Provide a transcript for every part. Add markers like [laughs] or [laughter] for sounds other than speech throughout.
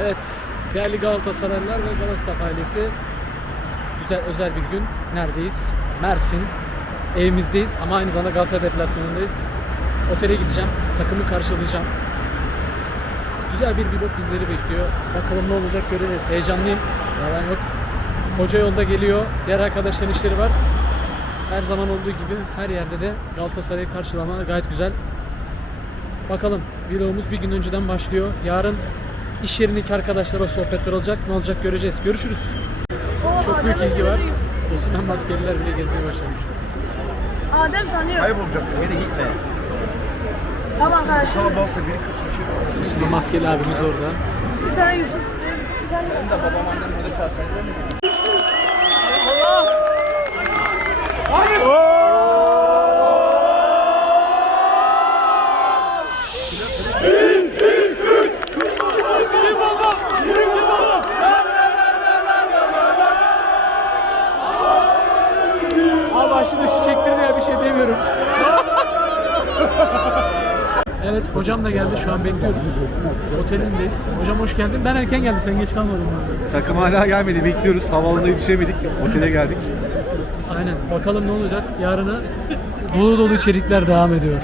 Evet, değerli Galatasaraylılar ve Galatasaray ailesi güzel özel bir gün. Neredeyiz? Mersin. Evimizdeyiz ama aynı zamanda Galatasaray deplasmanındayız. Otele gideceğim, takımı karşılayacağım. Güzel bir vlog bizleri bekliyor. Bakalım ne olacak göreceğiz. Heyecanlıyım. Yalan yok. Hoca yolda geliyor. Diğer arkadaşların işleri var. Her zaman olduğu gibi her yerde de Galatasaray'ı karşılama gayet güzel. Bakalım vlogumuz bir gün önceden başlıyor. Yarın iş yerindeki arkadaşlara sohbetler olacak. Ne olacak göreceğiz. Görüşürüz. Çok büyük ilgi var. Osman maskeliler bile gezmeye başlamış. Adem tanıyor. Kaybolacaksın beni gitme. Tamam arkadaşlar. Sana bak da biri. Şimdi maskeli abimiz orada. Bir tane Yusuf. Bir tane Hem de babam annem burada çağırsaydı ben de gideyim. Abi aşırı dışı çektirdi ya bir şey demiyorum. evet hocam da geldi şu an bekliyoruz. Otelindeyiz. Hocam hoş geldin. Ben erken geldim sen geç kalmadın. Takım hala gelmedi. Bekliyoruz. Havaalanına yetişemedik. Otele geldik. Aynen. Bakalım ne olacak. Yarına dolu dolu içerikler devam ediyor.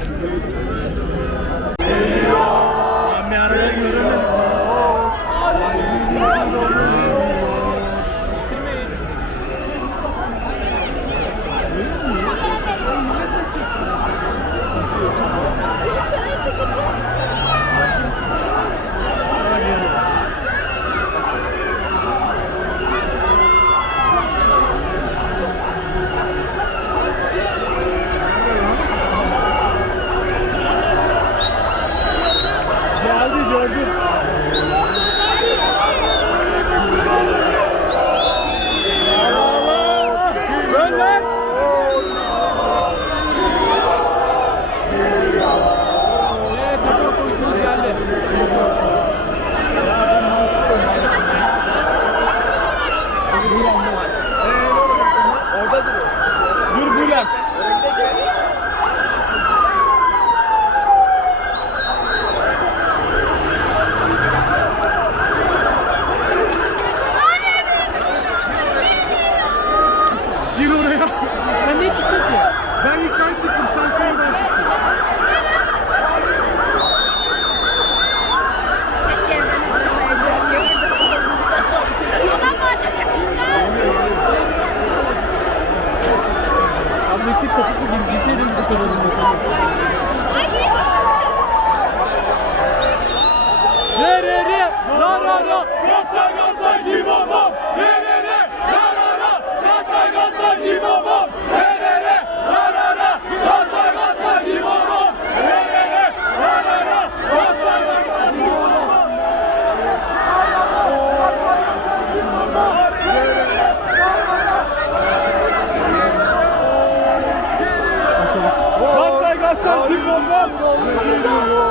Cimamam. Tamam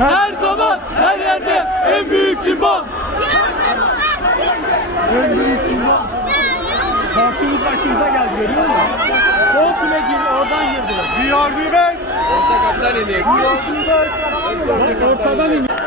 Her zaman, her yerde en büyük cimbom! En büyük cimbom! Korkumuz başımıza geldi görüyor musun? Komple gir, oradan girdiler. We are the best. Bak ortadan iniyor.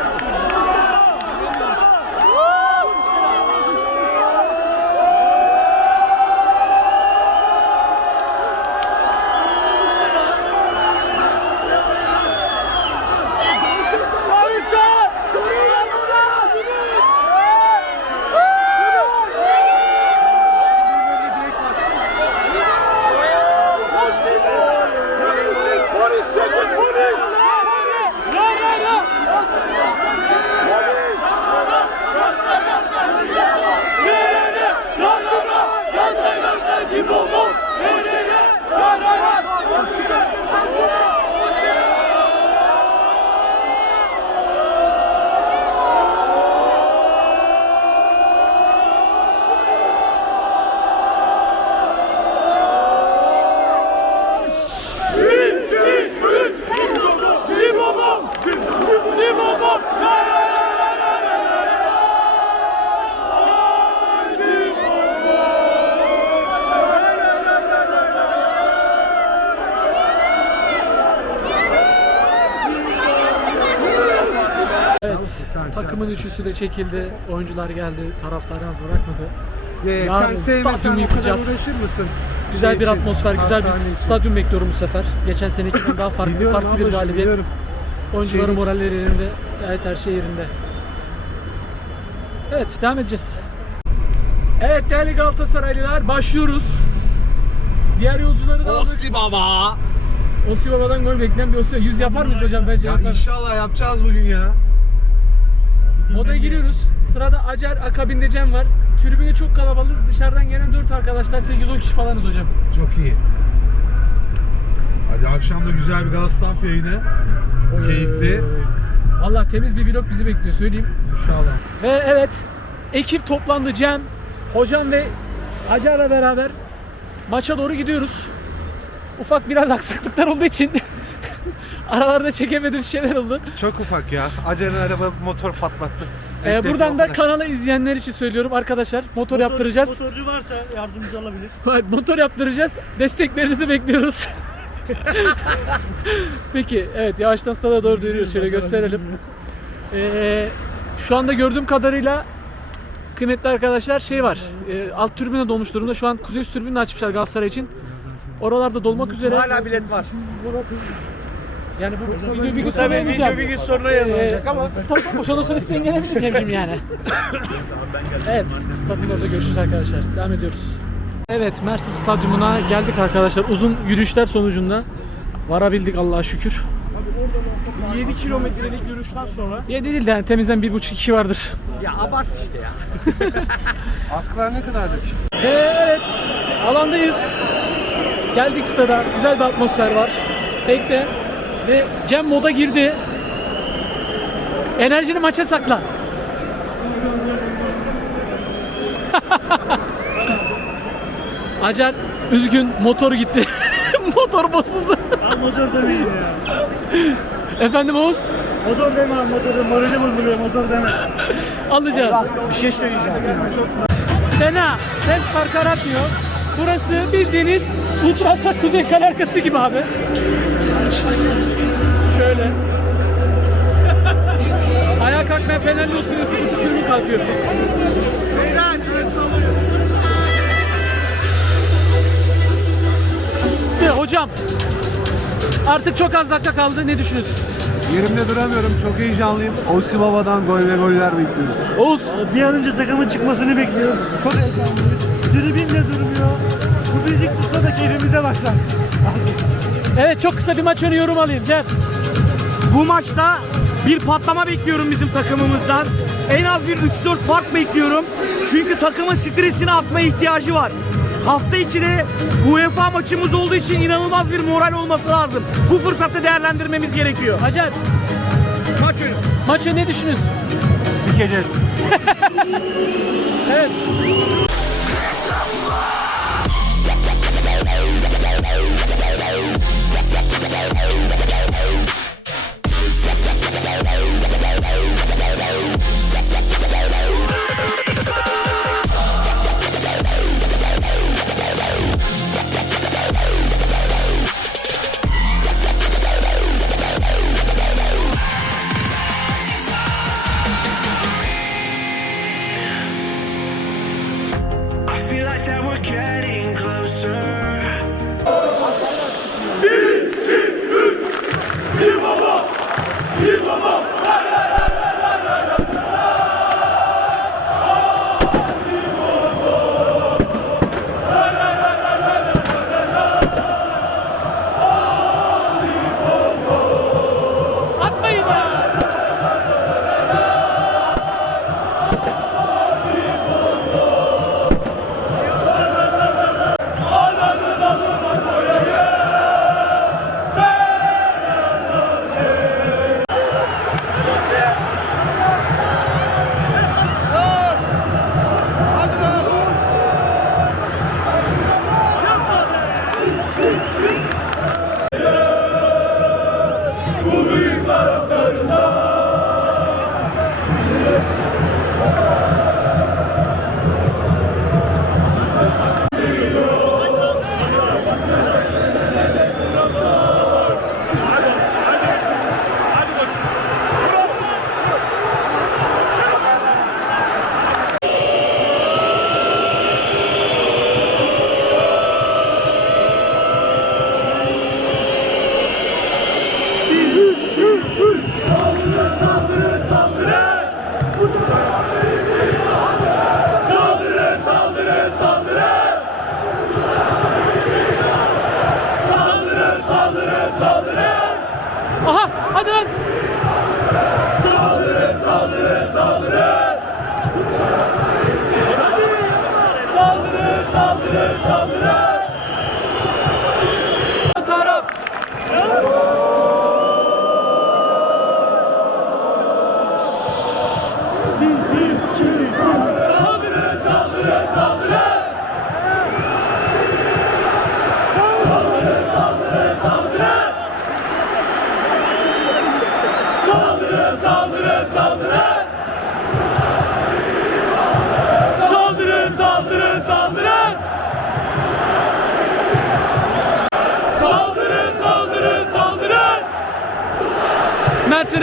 Takımın üçüsü de çekildi. Oyuncular geldi, taraftar yalnız bırakmadı. Ee, Yarın sen sevmesen stadyumu o kadar yıkacağız. uğraşır mısın? Güzel Şey bir için, atmosfer, güzel bir hastane için. stadyum bekliyorum bu sefer. Geçen senekinden daha farklı, Biliyorum farklı bir ablacığım, galibiyet. biliyorum. Oyuncuların Şey- moralleri yerinde, gayet her şey yerinde. Evet, devam edeceğiz. Evet değerli Galatasaraylılar, başlıyoruz. Diğer yolcuları da aldık. Osi baba. Osi Baba'dan gol bekleyen bir Osi. 100 yapar mıyız hocam? Bence Ya yapar. inşallah yapacağız bugün ya. Odaya giriyoruz. Sırada Acar, akabinde Cem var. Tribüne çok kalabalığız. Dışarıdan gelen 4 arkadaşlar 8-10 kişi falanız hocam. Çok iyi. Hadi akşam da güzel bir Galatasaray yayını. Keyifli. Valla temiz bir vlog bizi bekliyor söyleyeyim. İnşallah. Ve evet ekip toplandı Cem, hocam ve Acar'la beraber maça doğru gidiyoruz. Ufak biraz aksaklıklar olduğu için [laughs] aralarda çekemediğimiz şeyler oldu. Çok ufak ya. Acar'ın araba motor patlattı. Ee, buradan da kanalı izleyenler için söylüyorum arkadaşlar. Motor, yaptıracağız. Motorcu varsa yardımcı olabilir. [laughs] motor yaptıracağız. Desteklerinizi bekliyoruz. [laughs] Peki evet yavaştan stada doğru yürüyoruz. Şöyle gösterelim. Ee, şu anda gördüğüm kadarıyla kıymetli arkadaşlar şey var. e, alt türbüne dolmuş durumda. Şu an kuzey üst türbünü açmışlar Galatasaray için. Oralarda dolmak üzere. Hala bilet var. Yani bu, bu video bir gün sonra tabii yayınlayacağım. video bir gün sonra yayınlanacak Ee, ama [laughs] Stadyum boş ondan sonra isteyen gelebilir Cem'cim yani. [laughs] evet, stadyum orada görüşürüz arkadaşlar. Devam ediyoruz. Evet, Mersin Stadyumuna geldik arkadaşlar. Uzun yürüyüşler sonucunda varabildik Allah'a şükür. 7 kilometrelik yürüyüşten sonra Ya değil de yani temizden bir buçuk iki vardır. ya abart işte ya. [laughs] Atkılar ne kadardır? Ve evet, alandayız. Geldik stada. Güzel bir atmosfer var. Bekle. Ve Cem moda girdi. Enerjini maça sakla. [laughs] Acar üzgün motoru gitti. [laughs] Motor bozuldu. Al motor demeyin ya. Efendim Oğuz Motor deme abi motor deme. Morali bozuluyor motor deme. alacağız. Bir şey söyleyeceğim. Fena. Hem fark aratmıyor. Burası bildiğiniz Ultrasak Kuzey Kale arkası gibi abi. Şöyle. [laughs] Ayağa kalkmayan Fenerli ısınıyorsun, ısınıyorsun kalkıyorsun. Ve hocam artık çok az dakika kaldı. Ne düşünüyorsun? Yerimde duramıyorum. Çok heyecanlıyım. Osi Baba'dan gol ve goller bekliyoruz. Oğuz Bir an önce takımın çıkmasını bekliyoruz. Çok heyecanlıyız. Tribün de durmuyor. Bu müzik tutsa da keyfimize başlar. Evet çok kısa bir maç önü yorum alayım. Cem. Bu maçta bir patlama bekliyorum bizim takımımızdan. En az bir 3-4 fark bekliyorum. Çünkü takımın stresini atmaya ihtiyacı var. Hafta içi de UEFA maçımız olduğu için inanılmaz bir moral olması lazım. Bu fırsatı değerlendirmemiz gerekiyor. Hacer Maç önü. maç önü ne düşünüyorsun? Sikeceğiz. [laughs] Evet.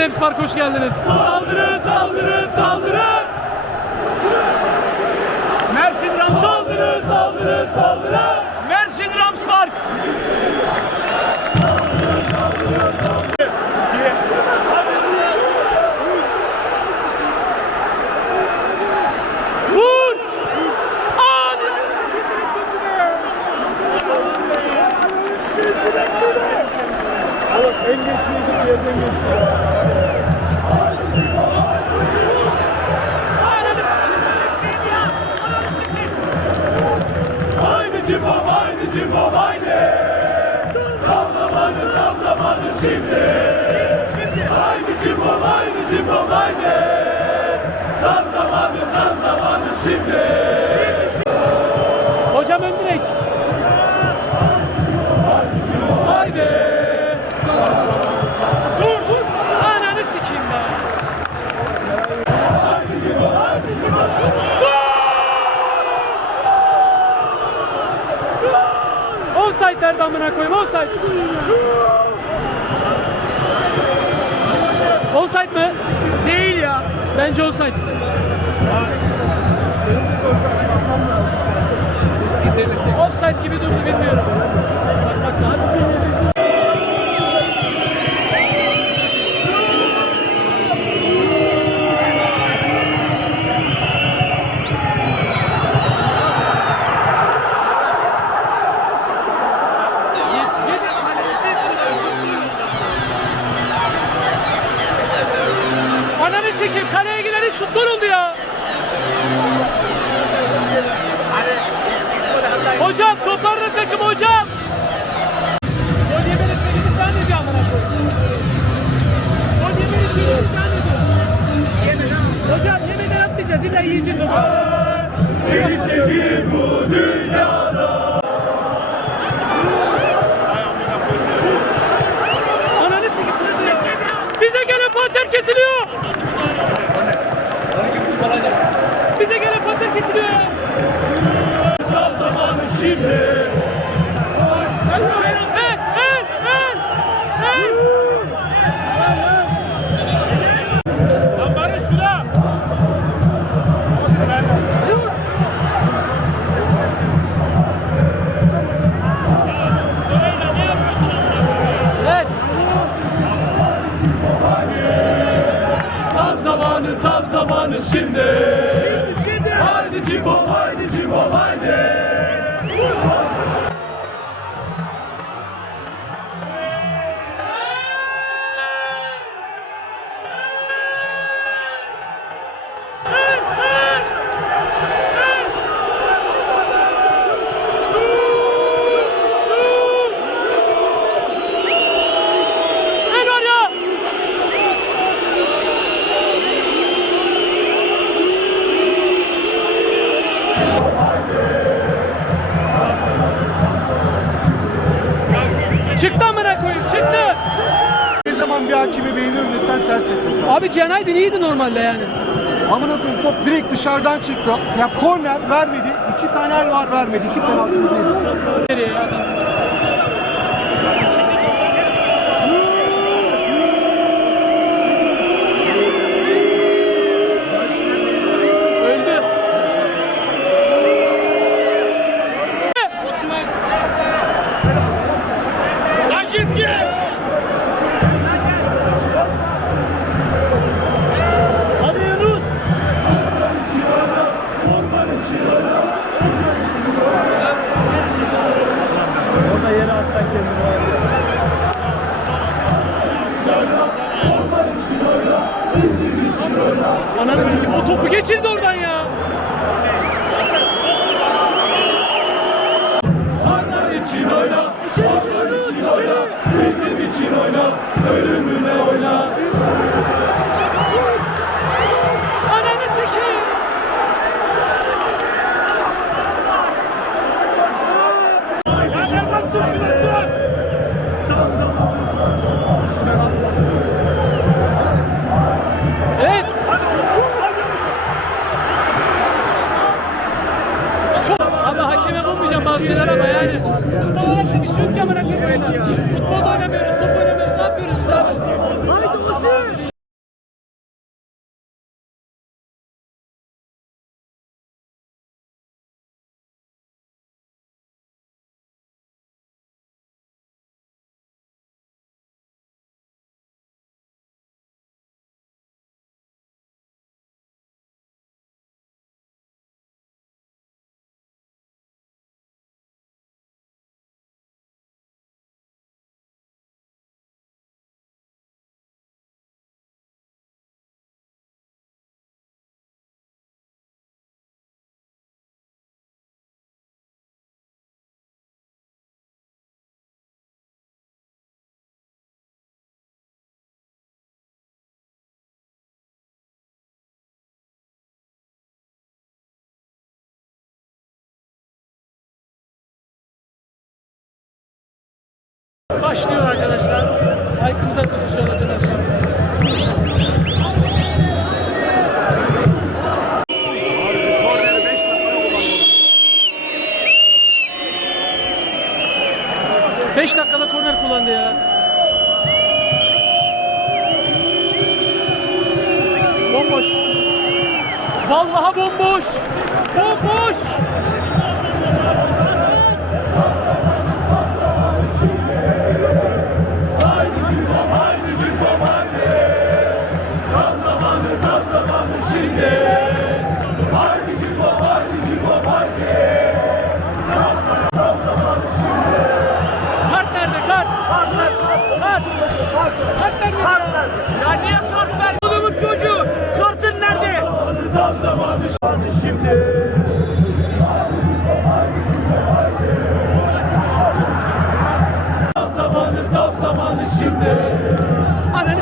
Hepsi Park hoş geldiniz. Offside nerede amına koyayım? Offside. Offside mı? Değil ya. Bence offside. Offside gibi durdu bilmiyorum. Bakmak lazım. şimdi. Şimdi şimdi. Haydi Cimbo, haydi Cimbo, haydi. tamamen ters etmek. Abi Cihan Aydın iyiydi normalde yani. Amına koyayım top direkt dışarıdan çıktı. Ya korner vermedi. iki tane el var vermedi. İki penaltı vermedi. Başlıyor arkadaşlar. Aykımıza sos inşallah döner. Beş dakikada korner kullandı ya. Bomboş. Vallahi bomboş. Bomboş. Şimdi. Ananı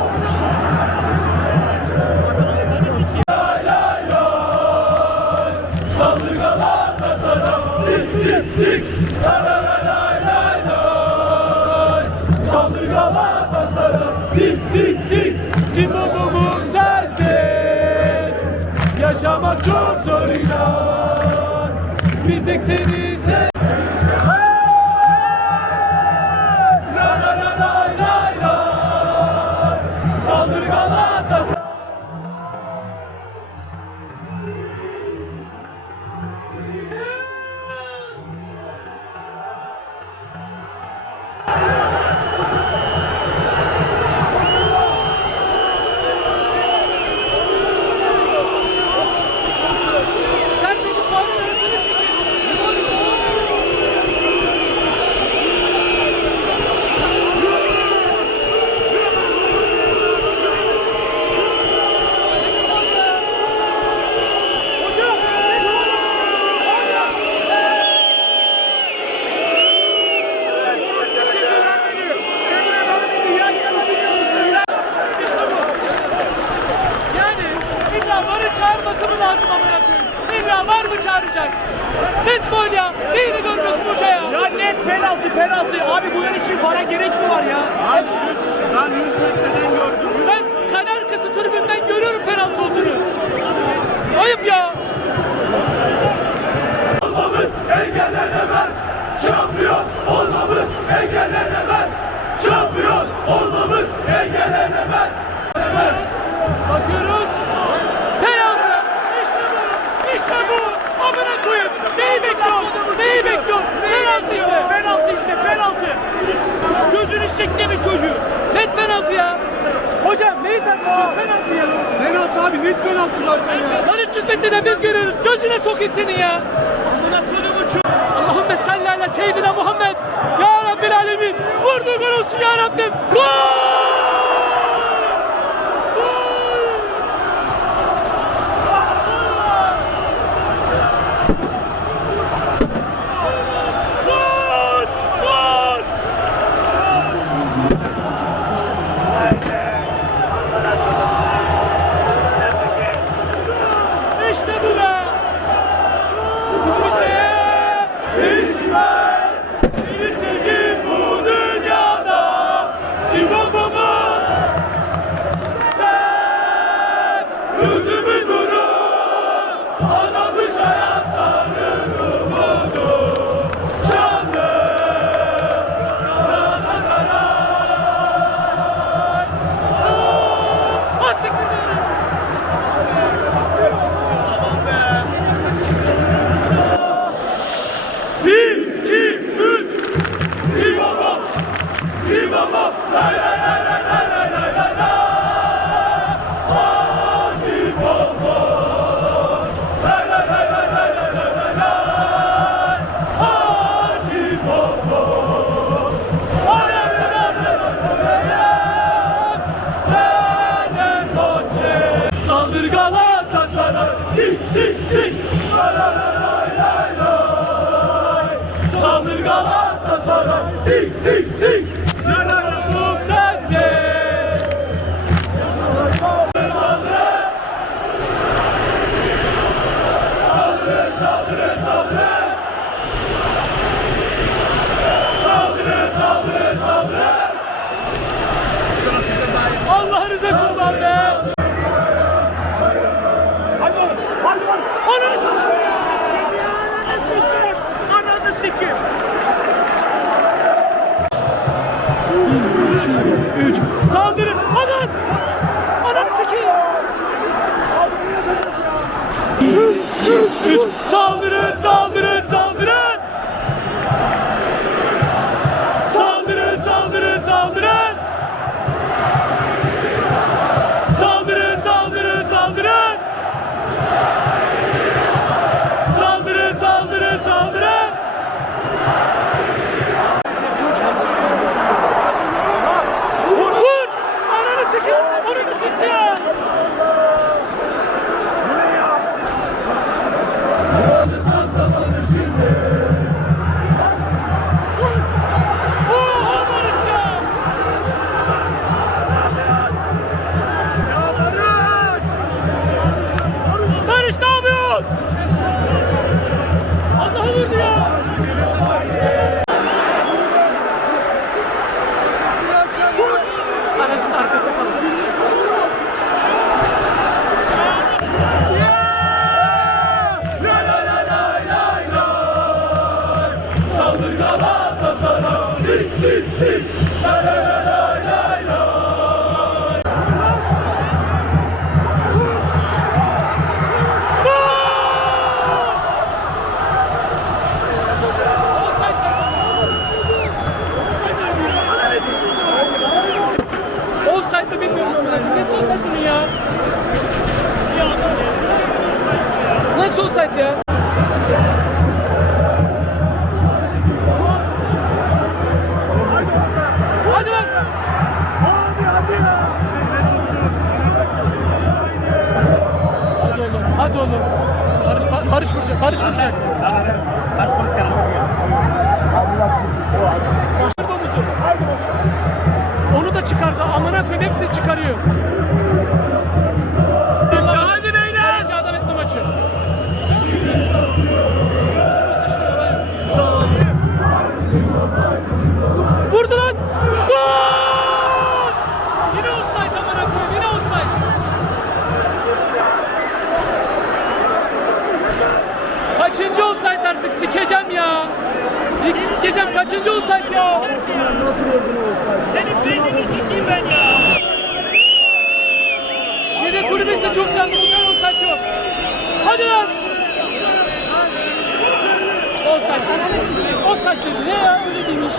Yaşamak çok zor inan. Bir tek seni engellenemez. Şampiyon olmamız engellenemez. Bakıyoruz. Penaltı. İşte bu. İşte bu. Amına koyayım. Neyi bekliyor? Neyi bekliyor? Penaltı işte. Penaltı işte penaltı. Gözünü sekti mi çocuğu? Net penaltı ya. Hocam neyi tartışıyorsun? Penaltı ya. Penaltı abi net penaltı zaten ya. Lan 300 metreden biz görüyoruz. Gözüne sokayım senin ya. Amına kodumu çocuğu. Allahümme salli ala seyyidina Muhammed. Ya Rabbil alemin. Vurdu gol olsun ya Rabbim. Gol! 2, 3, saldırın. Anan! Ananı sikeyim. 2, 3, saldırın. Senin beynini sikeyim ben ya. Yedek kulübesinde çok canlı bundan olsak yok. Hadi lan. Olsak. Olsak dedi. Ne ya böyle demiş.